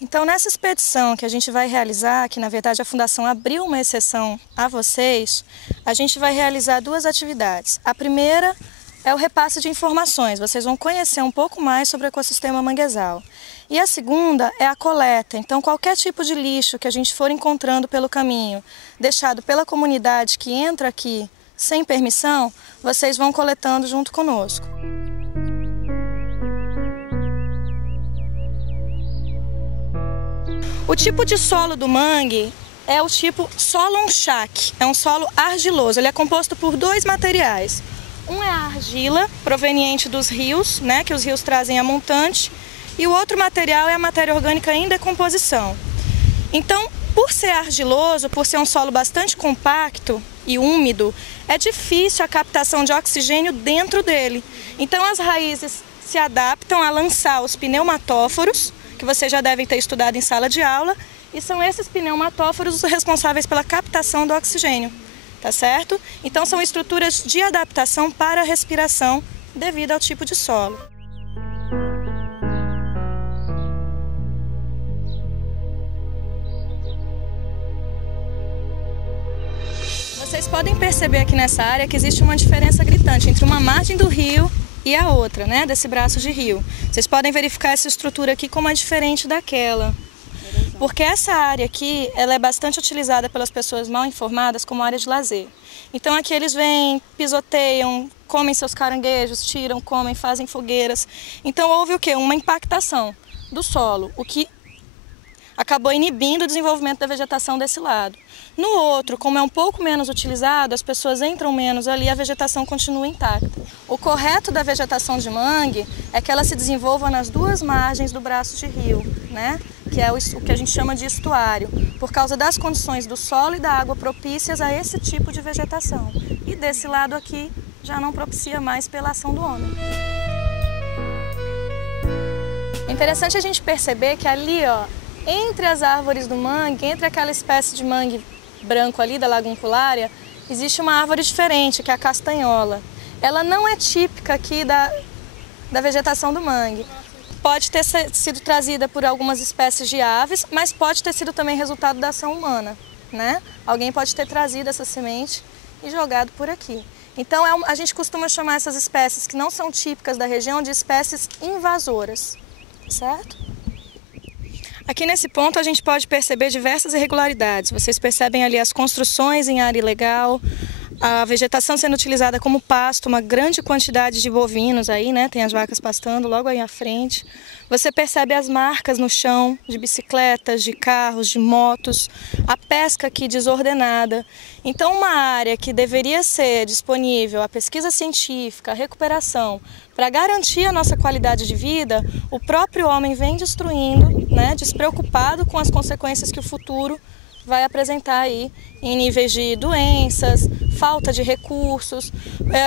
Então, nessa expedição que a gente vai realizar, que na verdade a Fundação abriu uma exceção a vocês, a gente vai realizar duas atividades. A primeira é o repasse de informações, vocês vão conhecer um pouco mais sobre o ecossistema manguezal. E a segunda é a coleta, então qualquer tipo de lixo que a gente for encontrando pelo caminho, deixado pela comunidade que entra aqui sem permissão, vocês vão coletando junto conosco. O tipo de solo do mangue é o tipo solo onchac, é um solo argiloso. Ele é composto por dois materiais. Um é a argila, proveniente dos rios, né, que os rios trazem a montante, e o outro material é a matéria orgânica em decomposição. Então, por ser argiloso, por ser um solo bastante compacto e úmido, é difícil a captação de oxigênio dentro dele. Então, as raízes se adaptam a lançar os pneumatóforos, que vocês já devem ter estudado em sala de aula, e são esses pneumatóforos os responsáveis pela captação do oxigênio, tá certo? Então são estruturas de adaptação para a respiração devido ao tipo de solo. Vocês podem perceber aqui nessa área que existe uma diferença gritante entre uma margem do rio e a outra, né, desse braço de rio. Vocês podem verificar essa estrutura aqui como é diferente daquela. Porque essa área aqui, ela é bastante utilizada pelas pessoas mal informadas como área de lazer. Então aqui eles vêm, pisoteiam, comem seus caranguejos, tiram, comem, fazem fogueiras. Então houve o quê? Uma impactação do solo, o que acabou inibindo o desenvolvimento da vegetação desse lado. No outro, como é um pouco menos utilizado, as pessoas entram menos ali, a vegetação continua intacta. O correto da vegetação de mangue é que ela se desenvolva nas duas margens do braço de rio, né? Que é o que a gente chama de estuário, por causa das condições do solo e da água propícias a esse tipo de vegetação. E desse lado aqui já não propicia mais pela ação do homem. É interessante a gente perceber que ali, ó, entre as árvores do mangue, entre aquela espécie de mangue branco ali da lagunculária, existe uma árvore diferente, que é a castanhola. Ela não é típica aqui da vegetação do mangue. Pode ter sido trazida por algumas espécies de aves, mas pode ter sido também resultado da ação humana, né? Alguém pode ter trazido essa semente e jogado por aqui. Então a gente costuma chamar essas espécies que não são típicas da região de espécies invasoras, certo? Aqui nesse ponto a gente pode perceber diversas irregularidades. Vocês percebem ali as construções em área ilegal, a vegetação sendo utilizada como pasto, uma grande quantidade de bovinos aí, né? Tem as vacas pastando logo aí à frente. Você percebe as marcas no chão de bicicletas, de carros, de motos, a pesca aqui desordenada. Então uma área que deveria ser disponível à pesquisa científica, à recuperação, para garantir a nossa qualidade de vida, o próprio homem vem destruindo, né? Despreocupado com as consequências que o futuro vai apresentar aí em níveis de doenças, falta de recursos.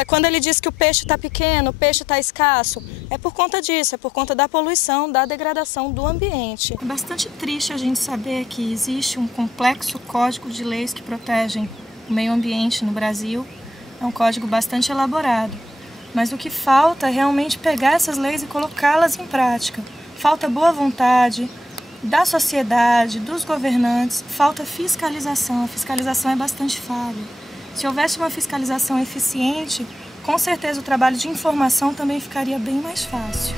Quando ele diz que o peixe está pequeno, o peixe está escasso, é por conta disso, é por conta da poluição, da degradação do ambiente. É bastante triste a gente saber que existe um complexo código de leis que protegem o meio ambiente no Brasil. É um código bastante elaborado, mas o que falta é realmente pegar essas leis e colocá-las em prática. Falta boa vontade da sociedade, dos governantes, falta fiscalização. A fiscalização é bastante falha. Se houvesse uma fiscalização eficiente, com certeza o trabalho de informação também ficaria bem mais fácil.